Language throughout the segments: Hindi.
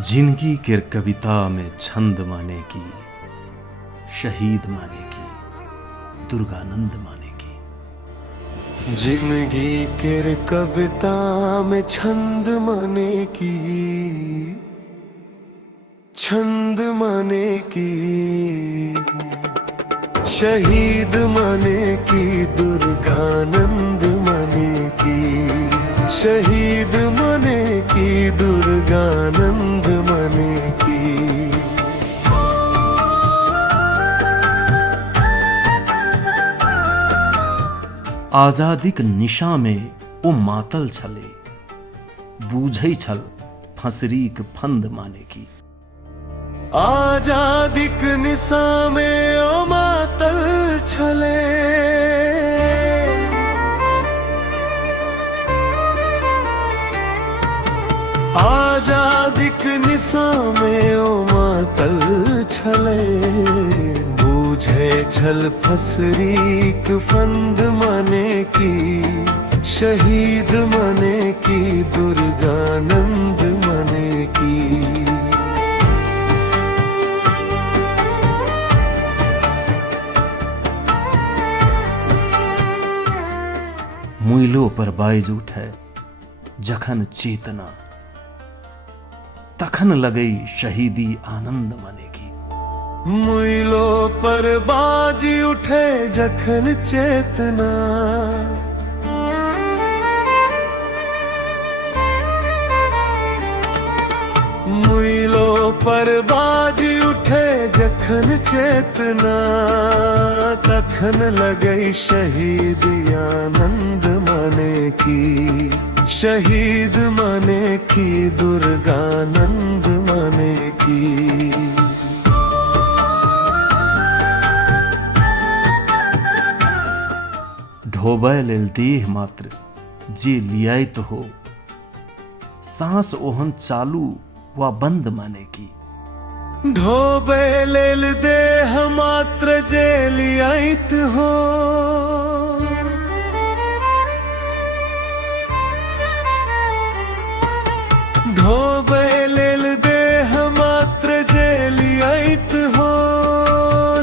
जिंदगी के कविता में छंद माने की, शहीद माने की, दुर्गानंद माने की। जिंदगी के कविता में छंद माने की, छंद माने की, शहीद माने की, दुर्गानंद माने की, शहीद माने की, दुर्गानंद माने की। आजादीक निशा में ओ मातल छले, बूझै छल फंसरीक फंद माने की। आजादीक निशा में ओ मातल छले, आजादीक निशा में ओ मातल छले, बूझे छल फसरीक फंद माने की, शहीद माने की, दुर्गानंद माने की। मुइलो पर बाइज उठे जखन चेतना, तखन लगई शहीदी आनंद माने की। मुइलो पर बाजी उठे जखन चेतना, मुइलो पर बाजी उठे जखन चेतना, तखन लगई शहीदी आनंद माने की, शहीद माने की, दुर्गानंद माने की। ढोबय लेल देह मात्र जे लियाइत हो, सांस ओहन चालू वा बंद माने की। ढोबे लेल देह मात्र जे लियाइत हो, ढोबे लेल देह मात्र जे लियाइत हो,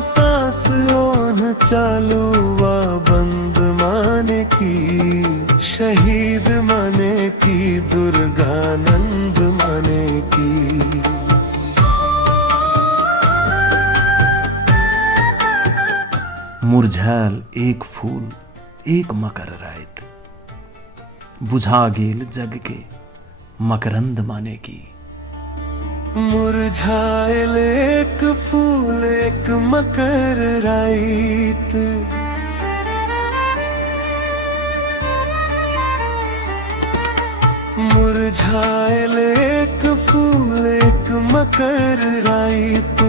सांस ओन चालू वा बंद माने की, शहीद माने की, दुर्गानंद माने की। मुरझायल एक फूल एक मकर राइत, बुझा गेल जग के मकरंद माने की। मुरझायल एक फूल एक मकर राइत, मुरझायल एक फूल एक मकर राइत,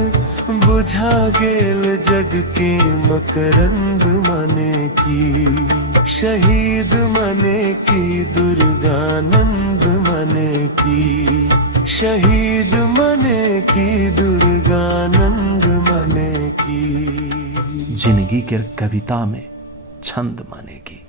बुझा गेल जग के मकरंद माने की, शहीद माने की, दुर्गानंद माने की, शहीद माने की, दुर्गानंद माने की। जिंदगी के कविता में छंद माने की।